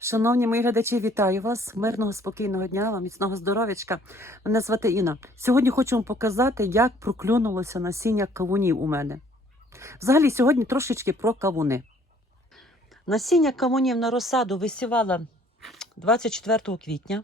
Шановні мої глядачі, вітаю вас! Мирного, спокійного дня вам, міцного здоров'ячка. Мене звати Інна. Сьогодні хочу вам показати, як проклюнулося насіння кавунів у мене. Взагалі, сьогодні трошечки про кавуни. Насіння кавунів на розсаду висівала 24 квітня.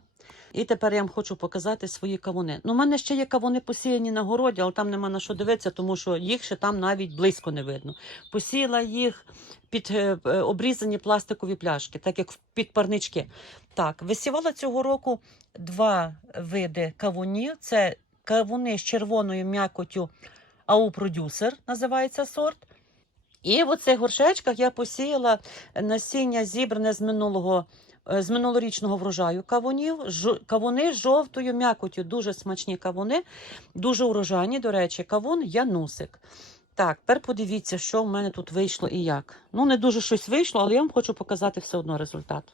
І тепер я вам хочу показати свої кавуни. Ну, у мене ще є кавуни посіяні на городі, але там нема на що дивитися, тому що їх ще там навіть близько не видно. Посіяла їх під е, е, обрізані пластикові пляшки, так як під парнички. Так, висівала цього року два види кавунів. Це кавуни з червоною м'якотю АУ Продюсер, називається сорт. І в оцих горшечках я посіяла насіння зібране з минулого. Е, З минулорічного врожаю кавунів, Ж, кавуни жовтою м'якотю, дуже смачні кавуни, дуже урожайні, до речі, кавун Янусик. Так, тепер подивіться, що в мене тут вийшло і як. Ну, не дуже щось вийшло, але я вам хочу показати все одно результат.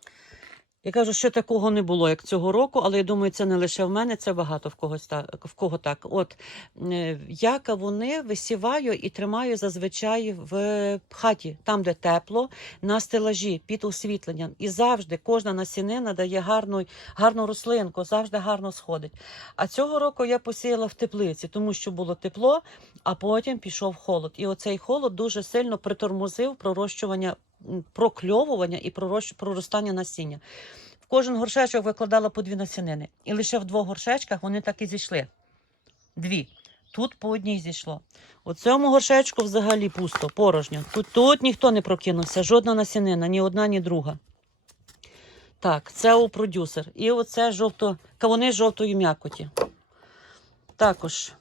Я кажу, що такого не було, як цього року, але я думаю, це не лише в мене, це багато в когось так, в кого так. От е, я кавуни висіваю і тримаю зазвичай в хаті, там, де тепло, на стелажі під освітленням. І завжди кожна насінина дає гарну, гарну рослинку, завжди гарно сходить. А цього року я посіяла в теплиці, тому що було тепло, а потім пішов холод. І оцей холод дуже сильно притормозив пророщування, прокльовування і проростання насіння. В кожен горшечок викладала по дві насінини. І лише в двох горшечках вони так і зійшли. Дві. Тут по одній зійшло. У цьому горшечку взагалі пусто, порожньо. Тут, тут ніхто не прокинувся, жодна насінина, ні одна, ні друга. Так, це у продюсер. І оце жовто, кавуни жовтої м'якоті. Також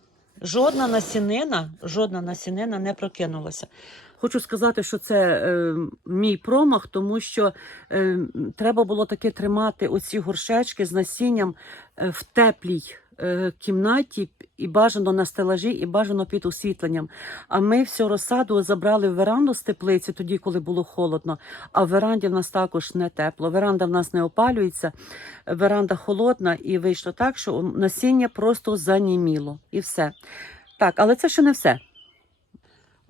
жодна насінина, жодна насінина не прокинулася. Хочу сказати, що це е, мій промах, тому що е, треба було таки тримати оці горшечки з насінням е, в теплій е, кімнаті і бажано на стелажі, і бажано під освітленням. А ми всю розсаду забрали в веранду з теплиці, тоді, коли було холодно. А в веранді в нас також не тепло. Веранда в нас не опалюється, веранда холодна, і вийшло так, що насіння просто заніміло. І все. Так, але це ще не все.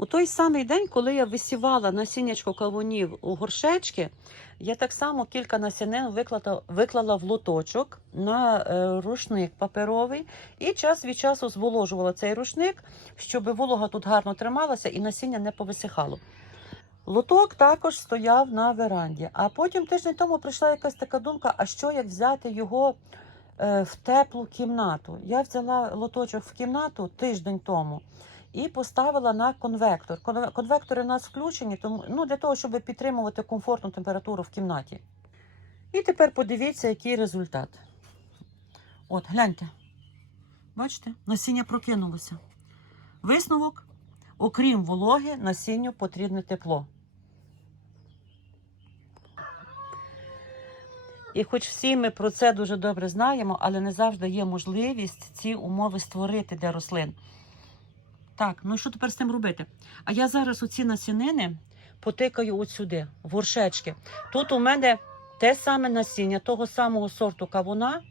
У той самий день, коли я висівала насіннячко кавунів у горшечки, я так само кілька насінин виклала, виклала в лоточок на е, рушник паперовий і час від часу зволожувала цей рушник, щоб волога тут гарно трималася і насіння не повисихало. Лоток також стояв на веранді. А потім тиждень тому прийшла якась така думка: а що як взяти його е, в теплу кімнату? Я взяла лоточок в кімнату тиждень тому і поставила на конвектор. Конвектори у нас включені, тому ну для того, щоб підтримувати комфортну температуру в кімнаті. І тепер подивіться, який результат. От, гляньте. Бачите, насіння прокинулося. Висновок, окрім вологи, насінню потрібне тепло. І хоч всі ми про це дуже добре знаємо, але не завжди є можливість ці умови створити для рослин. Так, ну що тепер з цим робити? А я зараз оці насінини потикаю от сюди, в горшечки. Тут у мене те саме насіння, того самого сорту кавуна,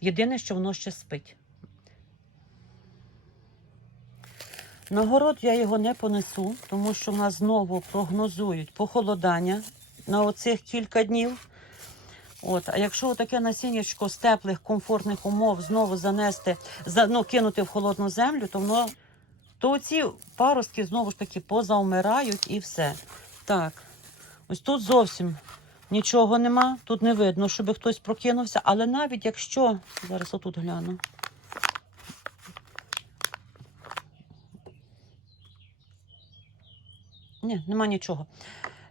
єдине, що воно ще спить. На город я його не понесу, тому що в нас знову прогнозують похолодання на оцих кілька днів. От, а якщо таке насіннячко з теплих, комфортних умов знову занести, за, ну, кинути в холодну землю, то воно то ці паростки знову ж таки позаумирають і все. Так, ось тут зовсім нічого нема, тут не видно, щоб хтось прокинувся, але навіть якщо. Зараз отут гляну. Ні, нема нічого.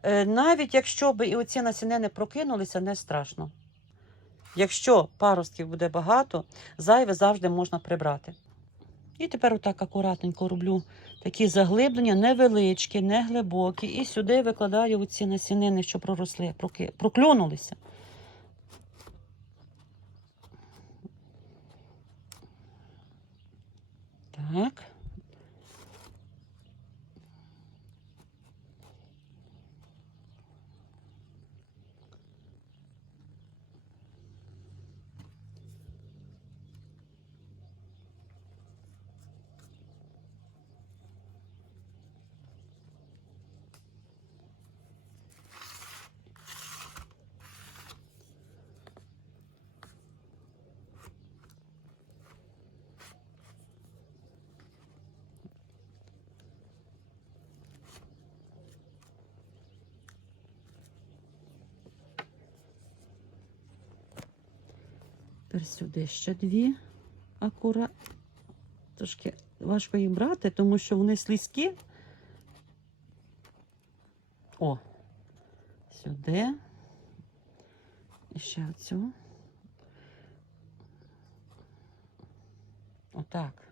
Е, навіть якщо б і оці насінини прокинулися, не страшно. Якщо паростків буде багато, зайве завжди можна прибрати. І тепер отак акуратненько роблю такі заглиблення, невеличкі, не глибокі. І сюди викладаю оці насінини, що проросли, проклюнулися. Так. Тепер сюди ще дві акура. Трошки важко їх брати, тому що вони слизькі. О, сюди. І ще оцю. Отак.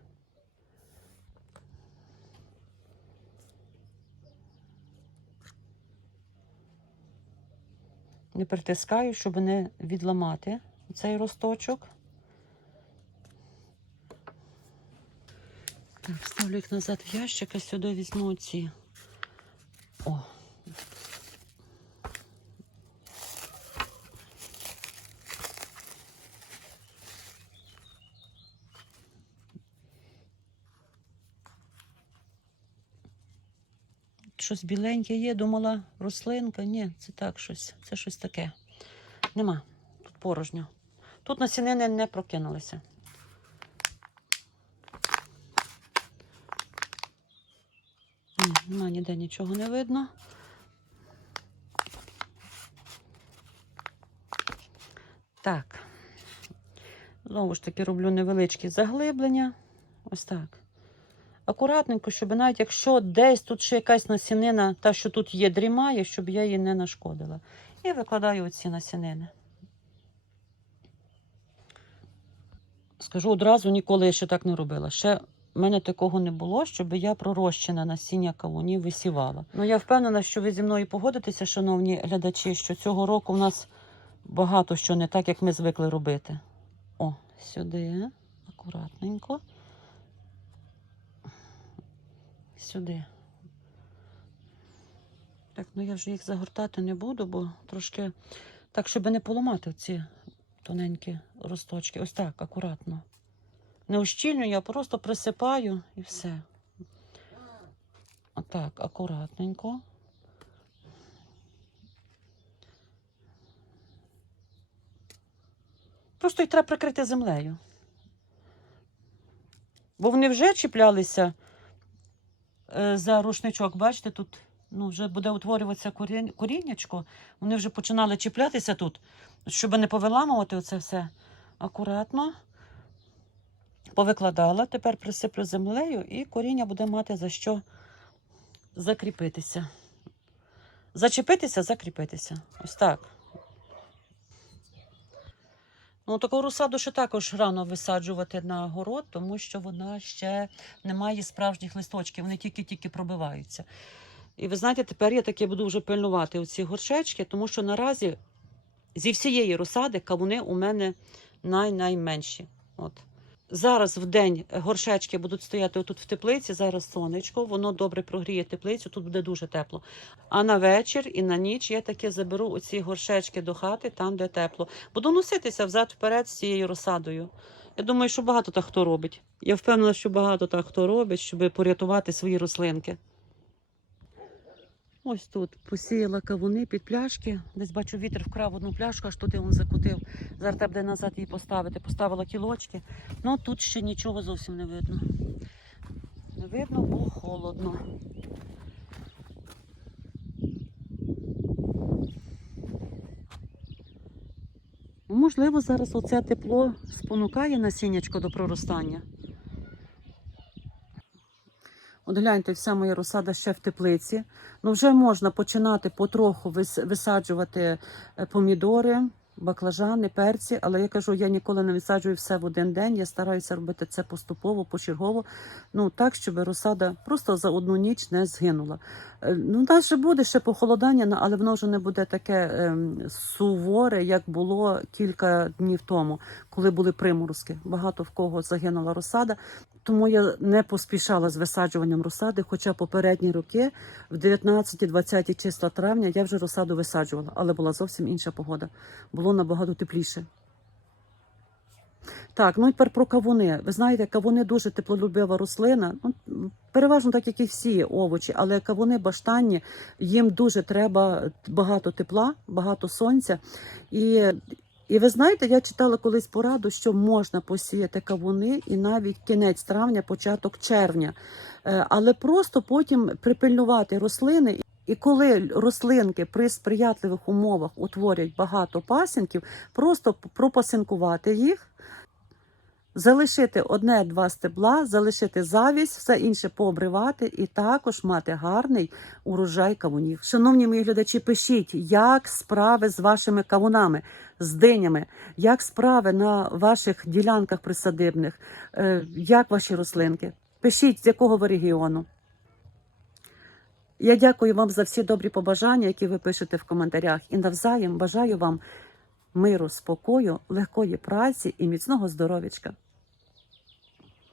Не притискаю, щоб не відламати цей росточок. Так, ставлю їх назад в ящик, а сюди візьму ці. О. Щось біленьке є, думала, рослинка. Ні, це так щось. Це щось таке. Нема. Тут порожньо. Тут насінини не прокинулися. Нема ніде нічого не видно. Так. Знову ж таки роблю невеличкі заглиблення. Ось так. Акуратненько, щоб навіть якщо десь тут ще якась насінина, та, що тут є, дрімає, щоб я її не нашкодила. І викладаю оці насінини. Скажу одразу, ніколи я ще так не робила. Ще в мене такого не було, щоб я пророщене насіння кавунів висівала. Ну я впевнена, що ви зі мною погодитеся, шановні глядачі, що цього року в нас багато що не так, як ми звикли робити. О, сюди, акуратненько. Сюди. Так, ну я вже їх загортати не буду, бо трошки так, щоб не поламати ці тоненькі росточки. Ось так, акуратно. Не ущільнюю, я просто присипаю і все. Отак, акуратненько. Просто їх треба прикрити землею. Бо вони вже чіплялися е, за рушничок. Бачите, тут ну, вже буде утворюватися коріннячко. Вони вже починали чіплятися тут, щоб не повиламувати оце все акуратно. Повикладала, тепер присиплю землею, і коріння буде мати за що закріпитися. Зачепитися, закріпитися. Ось так. Ну, таку розсаду ще також рано висаджувати на город, тому що вона ще не має справжніх листочків, вони тільки-тільки пробиваються. І ви знаєте, тепер я таки буду вже пильнувати оці горшечки, тому що наразі зі всієї розсади кавуни у мене най-найменші. От. Зараз в день горшечки будуть стояти отут в теплиці, зараз сонечко, воно добре прогріє теплицю, тут буде дуже тепло. А на вечір і на ніч я таки заберу оці горшечки до хати, там, де тепло. Буду носитися взад-вперед з цією розсадою. Я думаю, що багато так хто робить. Я впевнена, що багато так хто робить, щоб порятувати свої рослинки. Ось тут посіяла кавуни під пляшки. Десь бачу, вітер вкрав одну пляшку, аж туди він закотив. Зараз треба буде назад її поставити. Поставила кілочки. Ну тут ще нічого зовсім не видно. Не видно, бо холодно. Ну, Можливо, зараз оце тепло спонукає насіннячко до проростання. От гляньте, вся моя розсада ще в теплиці. Ну, вже можна починати потроху висаджувати е, помідори, баклажани, перці. Але я кажу, я ніколи не висаджую все в один день. Я стараюся робити це поступово, почергово. Ну так, щоб розсада просто за одну ніч не згинула. Е, Ну, далі буде ще похолодання, але воно вже не буде таке ем, суворе, як було кілька днів тому, коли були приморозки. Багато в кого загинула розсада. Тому я не поспішала з висаджуванням розсади, хоча попередні роки, в 19-20 числа травня, я вже розсаду висаджувала, але була зовсім інша погода. Було набагато тепліше. Так, ну і тепер про кавуни. Ви знаєте, кавуни дуже теплолюбива рослина. Ну, переважно так, як і всі овочі, але кавуни баштанні, їм дуже треба багато тепла, багато сонця. І, і ви знаєте, я читала колись пораду, що можна посіяти кавуни і навіть кінець травня, початок червня. Е, Але просто потім припильнувати рослини І коли рослинки при сприятливих умовах утворять багато пасінків, просто пропасинкувати їх, залишити одне-два стебла, залишити завість, все інше пообривати і також мати гарний урожай кавунів. Шановні мої глядачі, пишіть, як справи з вашими кавунами, з динями, як справи на ваших ділянках присадибних, е, як ваші рослинки. Пишіть, з якого ви регіону. Я дякую вам за всі добрі побажання, які ви пишете в коментарях. І навзаєм бажаю вам миру, спокою, легкої праці і міцного здоров'ячка.